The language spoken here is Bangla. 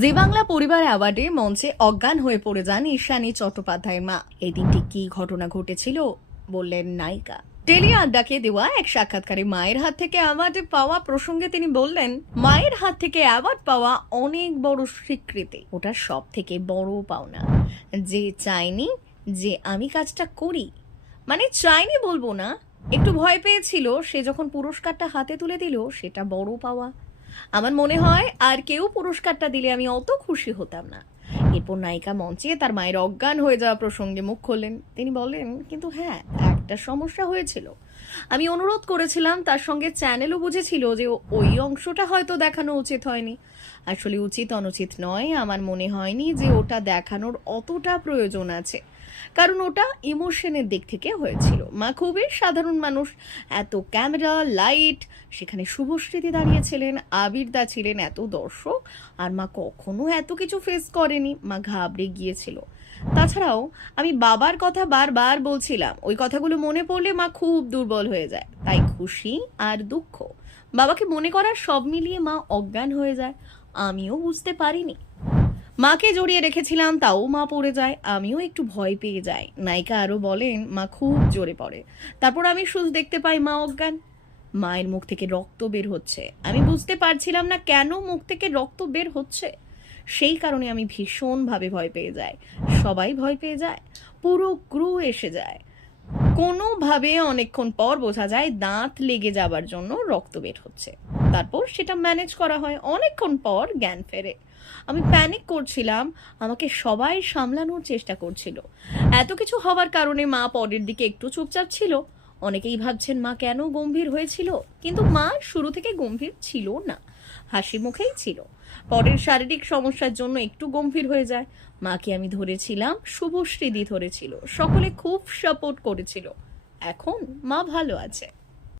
জি বাংলা পরিবার অ্যাওয়ার্ডে মঞ্চে অজ্ঞান হয়ে পড়ে যান ঈশানী চট্টোপাধ্যায়ের মা। এই দিনটি কি ঘটনা ঘটেছিল বললেন নায়িকা। টেলি আড্ডাকে দেওয়া এক সাক্ষাৎকারে মায়ের হাত থেকে অ্যাওয়ার্ড পাওয়া প্রসঙ্গে তিনি বললেন, মায়ের হাত থেকে অ্যাওয়ার্ড পাওয়া অনেক বড় স্বীকৃতি, ওটা সব থেকে বড় পাওনা। যে চাইনি যে আমি কাজটা করি, মানে চাইনি বলবো না, একটু ভয় পেয়েছিল, সে যখন পুরস্কারটা হাতে তুলে দিল সেটা বড় পাওয়া। আমার মনে হয় আর কেউ পুরস্কারটা দিলে আমি অত খুশি হতাম না। এরপর নায়িকা মঞ্চে তার মায়ের অজ্ঞান হয়ে যাওয়া প্রসঙ্গে মুখ খোলেন। তিনি বলেন, কিন্তু হ্যাঁ, একটা সমস্যা হয়েছিল। আমি অনুরোধ করেছিলাম, তার সঙ্গে চ্যানেলও বুঝেছিল যে ওই অংশটা হয়তো দেখানো উচিত হয়নি। আসলে উচিত অনুচিত নয়, আমার মনে হয়নি যে ওটা দেখানোর অতটা প্রয়োজন আছে, কারণ ওটা ইমোশনের দিক থেকে হয়েছিল। মা খুবই সাধারণ মানুষ, এত ক্যামেরা লাইট, সেখানে শুভস্মৃতি দাঁড়িয়েছিলেন, আবির দা ছিলেন, এত দর্শক, আর মা কখনো এত কিছু ফেস করেনি। মা ঘাবড়ে গিয়েছিল। তাছাড়াও আমি বাবার কথা বারবার বলছিলাম, ওই কথাগুলো মনে পড়লে মা খুব দুর্বল হয়ে যায়। তাই খুশি আর দুঃখ, বাবাকে মনে করার সব মিলিয়ে মা অজ্ঞান হয়ে যায়। আমিও বুঝতে পারিনি, মাকে জড়িয়ে রেখেছিলাম, তাও মা পড়ে যায়, আমিও একটু ভয় পেয়ে যাই। নায়িকা আরো বলেন, মা খুব জোরে পড়ে, তারপর আমি শুধু দেখতে পাই মা অজ্ঞান। মায়ের মুখ থেকে রক্ত বের হচ্ছে, আমি বুঝতে পারছিলাম না কেন মুখ থেকে রক্ত বের হচ্ছে। সেই কারণে আমি ভীষণভাবে ভয় পেয়ে যাই। সবাই ভয় পেয়ে যায়, পুরো ক্রু এসে যায়। কোনোভাবে অনেকক্ষণ পর বোঝা যায় দাঁত লেগে যাবার জন্য রক্ত বের হচ্ছে। তারপর সেটা ম্যানেজ করা হয়, অনেকক্ষণ পর জ্ঞান ফেরে। আমি প্যানিক করছিলাম, আমাকে সবাই সামলানোর চেষ্টা করছিল। এত কিছু হওয়ার কারণে মা পরের দিকে একটু চুপচাপ ছিল। অনেকেই ভাবছেন মা কেন গম্ভীর হয়েছিল, কিন্তু মা শুরু থেকে গম্ভীর ছিল না, হাসি মুখেই ছিল। পরের শারীরিক সমস্যার জন্য একটু গম্ভীর হয়ে যায়। মাকে আমি ধরেছিলাম, শুভশ্রীদি ধরেছিল, সকলে খুব সাপোর্ট করেছিল। এখন মা ভালো আছে।